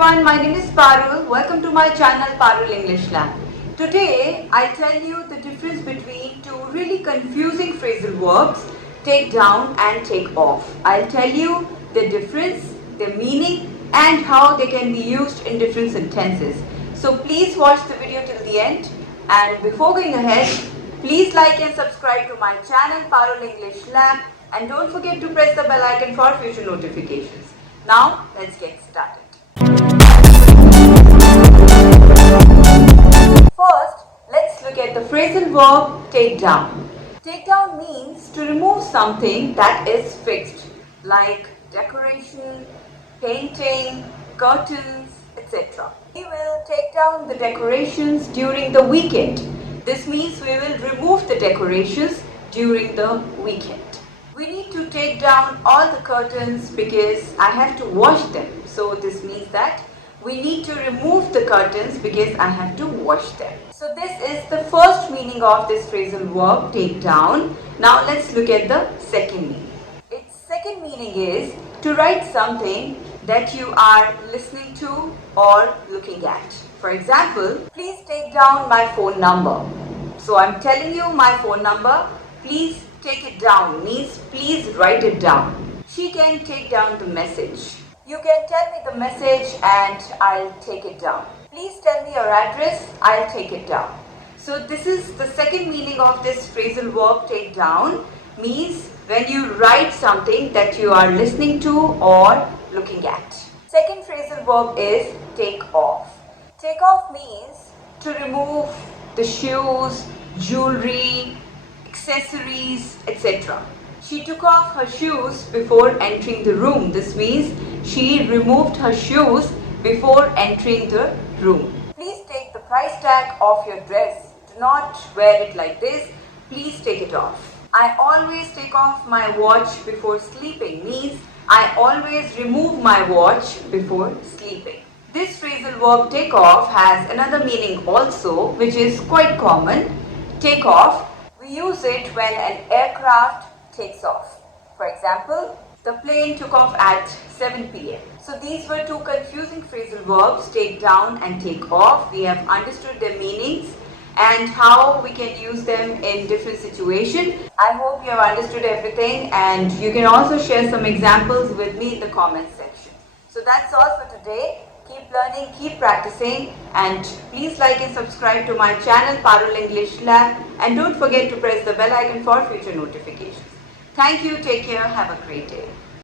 everyone, my name is Parul. Welcome to my channel Parul English Lab. Today I'll tell you the difference between two really confusing phrasal verbs, take down and take off. I'll tell you the difference, their meaning and how they can be used in different sentences. So please watch the video till the end, and before going ahead, please like and subscribe to my channel Parul English Lab, and don't forget to press the bell icon for future notifications. Now let's get started. First, let's look at the phrasal verb take down. Take down means to remove something that is fixed, like decoration, painting, curtains, etc. We will take down the decorations during the weekend. This means we will remove the decorations during the weekend. We need to take down all the curtains because I have to wash them. So this means that we need to remove the curtains because I have to wash them. So this is the first meaning of this phrasal verb take down. Now let's look at the second meaning. Its second meaning is to write something that you are listening to or looking at. For example, please take down my phone number. So I'm telling you my phone number. Please take it down means please write it down. She can take down the message. You can tell me the message and I'll take it down. Please tell me your address, I'll take it down. So this is the second meaning of this phrasal verb take down, means when you write something that you are listening to or looking at. Second phrasal verb is take off. Take off means to remove the shoes, jewelry, accessories, etc. She took off her shoes before entering the room. This means she removed her shoes before entering the room. Please take the price tag off your dress. Do not wear it like this. Please take it off. I always take off my watch before sleeping means I always remove my watch before sleeping. This phrasal verb take off has another meaning also, which is quite common. Take off. We use it when an aircraft takes off. For example, the plane took off at 7 p.m. So these were two confusing phrasal verbs, take down and take off. We have understood their meanings and how we can use them in different situations. I hope you have understood everything, and you can also share some examples with me in the comment section. So that's all for today. Keep learning, keep practicing, and please like and subscribe to my channel Parul English Lab, and don't forget to press the bell icon for future notifications. Thank you, take care, have a great day.